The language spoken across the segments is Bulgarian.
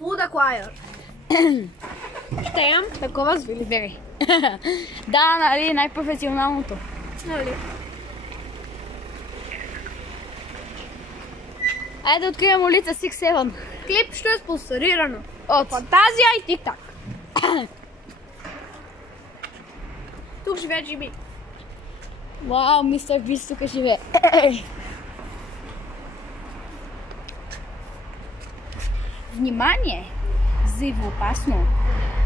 Food acquire. Ще имам такова с Вилибери. Да, нали, най-професионалното. Нали? Айде да открием улица 6-7. Клип ще е спонсорирано От Фантазия и Тик-так. Тук живее Джими. Вау, мистер Бист тук живее. Внимание! Взривоопасно.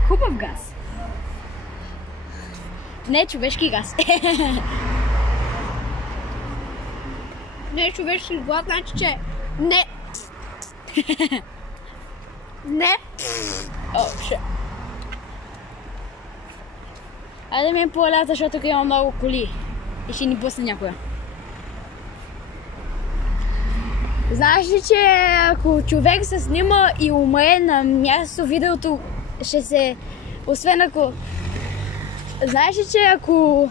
Хубав газ. Не човешки газ. Не е човешки глад, значи че не. Не. О, ше. Айде да минем по алята, защото тук има много коли. И ще ни блъсне някоя. Знаеш ли, че ако човек се снима и умре на място, видеото ще се... Освен ако... Знаеш ли, че ако...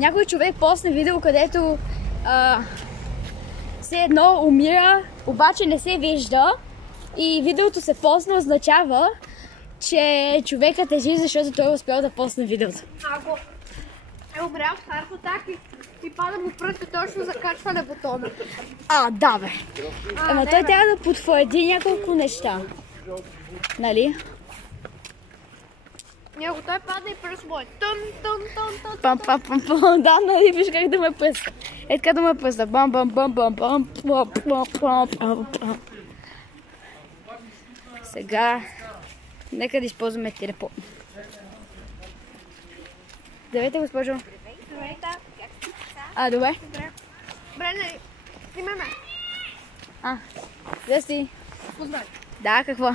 някой човек посне видео, където все едно умира, обаче не се вижда и видеото се посне, означава, че човекът е жив, защото той е успял да посне видеото. Ако е умрял в хард атак и пада му пръст точно за качване бутона. Да бе. Ама той трябва да потвърди няколко неща. Нали? И ако той падне и пръст му е тън. Пам. Да, нали, виж как да ме пръста. Е така да ме пръста. Бам. Сега... Нека да използваме телефон. Здравейте, госпожо. Здравейте. Добре. Добре, нали? Снимай ме. Здрасти. Поздрави. Да, какво?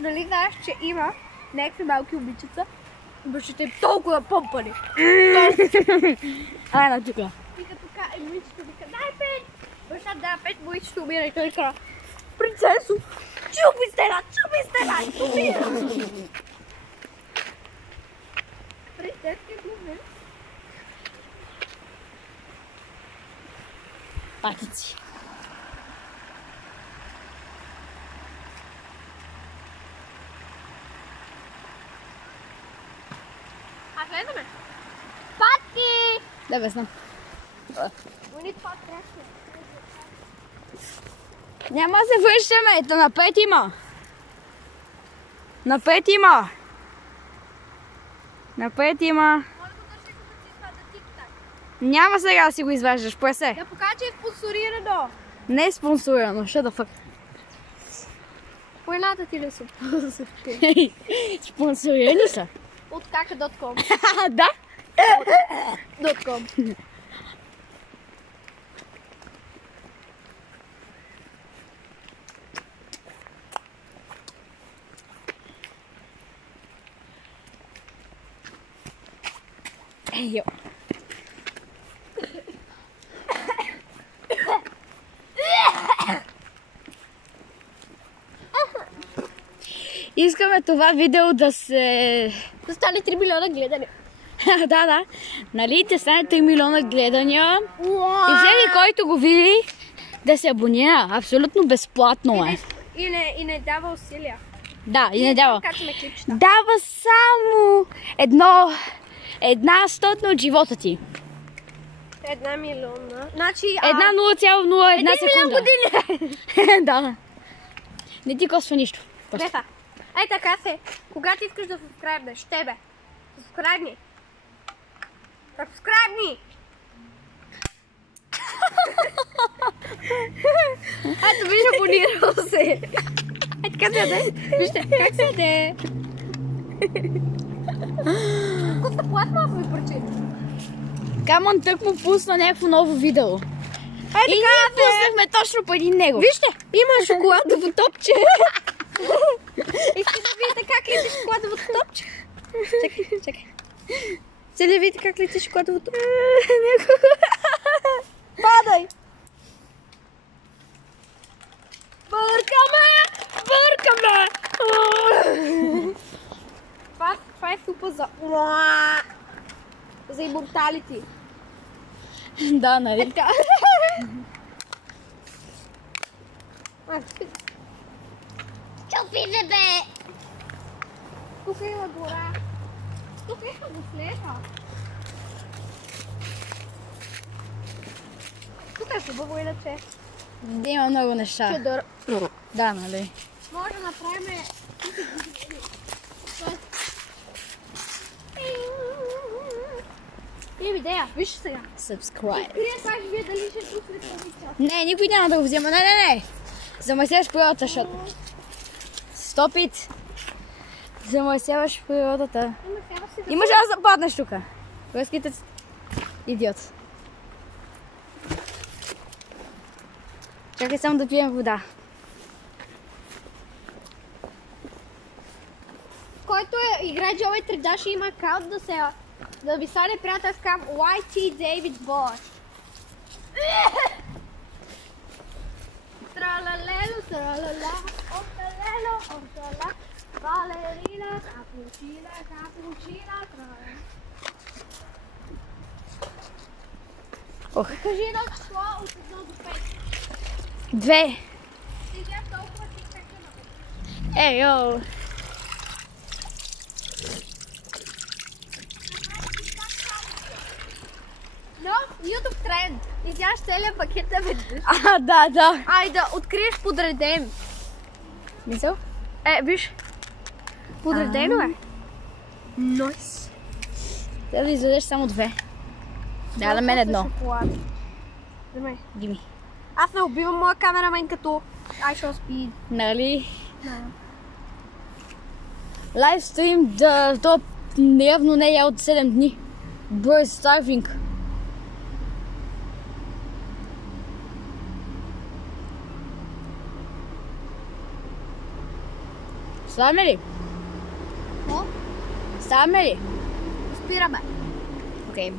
Нали знаеш, че има някакви малки обичица, бащите им толкова помпани. На тука. И като момичето вика, дай пет! Баща дава пет, момичето умира и той казва, принцесо, чупи стена, умира! Принцески глуми. Патици. Гледаме. Патки! Да, бе, знам. Няма да се връщаме, то напред има. Напред има. Няма сега да си го изваждаш, пресе. Да покажа, че е спонсорирано. Не е спонсорирано, shut the fuck. Войната ти ли са спонсорирани? Спонсорирани са. От кака.com. Да? .com. Йо. Искаме това видео да се... Да стане 3 милиона гледания. Да. Нали, те стане 3 милиона гледания. И всеки, който го види, да се абонира. Абсолютно безплатно е. И не дава усилия. Да, и не дава. Качваме клипчета. Дава само една стотна от живота ти. 1 милиона. Значи... 1,01 секунда. години! Да. Не ти коства нищо. Гледа. Ей така се. Кога ти искаш да субскрайбнеш? Тебе. Субскрайбни. Субскрайбни! Ето виж, абонирал се. Ей така се яде. Вижте, как се яде. Вкусна пластмаса ми прочи. Камън тък му пусна някакво ново видео. И ние пуснахме точно преди него. Вижте, има шоколадово топче. Искате да видите как лети шоколадовото топче? Чакай. Ще ли видите как лети шоколадовото топче? Падай! Бъркаме! Това е супа за иморталити. Да, нали? Чупи се, бе! Тук има гора. Тук има го слеша. Тук е хубаво иначе. Има много неща. Чудо. Да, нали? Може да направим... Имам идея, виж сега. Subscribe. Крия това вие дали ще пуснете този час. Не, никой няма да го взема. Не. Замърсяваш природата, защото... Stop it. Замърсяваш природата. Има шанс да паднеш тука. Връзките... Идиот. Чакай само да пием вода. Който играе Geometry Dash има акаунт да ви стане приятел с кам YT David Boss. Тралалело, тралала, опталело, оптала, балерина, капучина, тралала. Ох. Кажи едно число от 1 до 5. 2. Сега толкова ти чака на 5. Ей, йоу. Но, YouTube тренд. Изяш целият пакет наведнъж. Да. Ай да откриеш подреден. Мисъл? Виж. Подредено е. Найс. Трябва да изведеш само 2. Да, на мен едно. Давай. Гими. Аз не убивам моя камерамен като I show speed. Нали? Лайвстрим да то явно не е от 7 дни. Bro is starving. Ставаме ли? Какво? Ставаме ли? Спираме. Окей.